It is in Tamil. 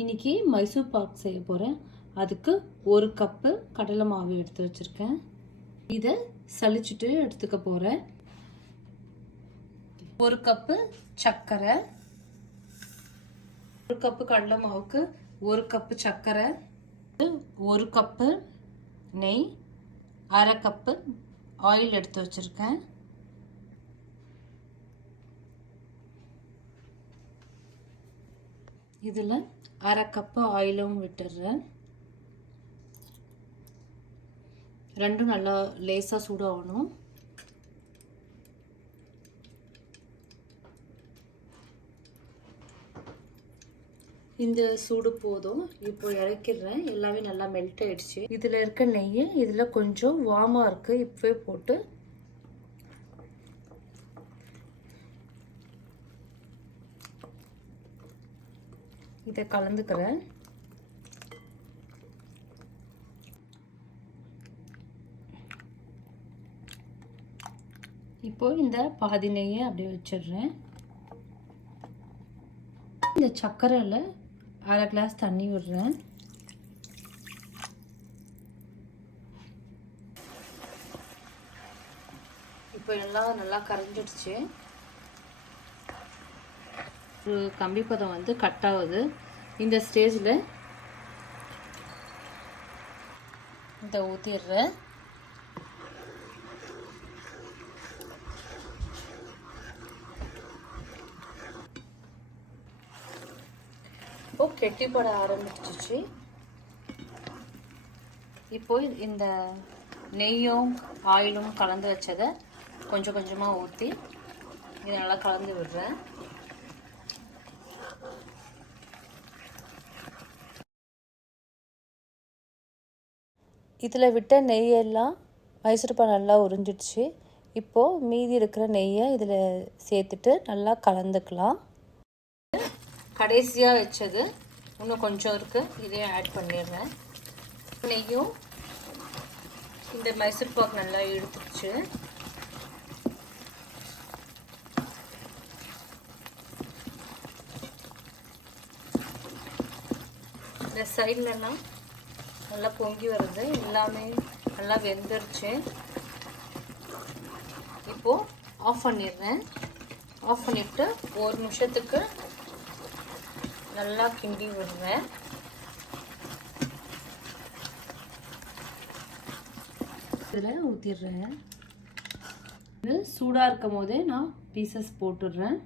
இன்னைக்கு மைசூர் பாக் செய்ய போகிறேன். அதுக்கு 1 கப்பு கடலை மாவு எடுத்து வச்சுருக்கேன். இதை சலிச்சுட்டு எடுத்துக்க போகிறேன். 1 கப்பு சர்க்கரை, 1 கப்பு கடலை மாவுக்கு 1 கப்பு சர்க்கரை, 1 கப்பு நெய், 1/2 கப்பு ஆயில் எடுத்து வச்சுருக்கேன். இதில் 1/2 கப்பு ஆயிலும் விட்டுடுறேன். ரெண்டும் நல்லா லேசாக சூடாகணும். இந்த சூடு போதும். இப்போ இறக்கிடுறேன். எல்லாமே நல்லா மெல்ட் ஆயிடுச்சு. இதில் இருக்க நெய் இதில் கொஞ்சம் வார்மாக இருக்குது. இப்போவே போட்டு இதை கலந்துக்கிறேன். இப்போ இந்த பாதி நெய்யை அப்படியே வச்சிடுறேன். இந்த சர்க்கரையில் 1/2 கிளாஸ் தண்ணி விடுறேன். இப்போ எல்லாம் நல்லா கரைஞ்சிடுச்சு. ஒரு கம்பி பதம் வந்து கட் ஆகுது. இந்த ஸ்டேஜில் இதை ஊற்றிடுறேன். இப்போ கெட்டிப்பட ஆரம்பிச்சிச்சு. இப்போ இந்த நெய்யும் ஆயிலும் கலந்து வச்சதை கொஞ்சம் கொஞ்சமாக ஊற்றி இதை நல்லா கலந்து விடுறேன். இதில் விட்ட நெய்யெல்லாம் மைசூர்பாக் நல்லா உறிஞ்சிடுச்சு. இப்போது மீதி இருக்கிற நெய்யை இதில் சேர்த்துட்டு நல்லா கலந்துக்கலாம். கடைசியாக வச்சது இன்னும் கொஞ்சம் இருக்குது. இதையும் ஆட் பண்ணிடுறேன். நெய்யும் இந்த மைசூர்பாக் நல்லா இழுத்துடுச்சு. இந்த சைட்லலாம் நல்லா பொங்கி வருது. எல்லாமே நல்லா வெந்துருச்சு. இப்போது ஆஃப் பண்ணிடுறேன். ஆஃப் பண்ணிவிட்டு 1 நிமிஷத்துக்கு நல்லா கிண்டி விடுறேன். இதில் ஊற்றிடுறேன். இது சூடாக இருக்கும் போதே நான் பீசஸ் போட்டுடுறேன்.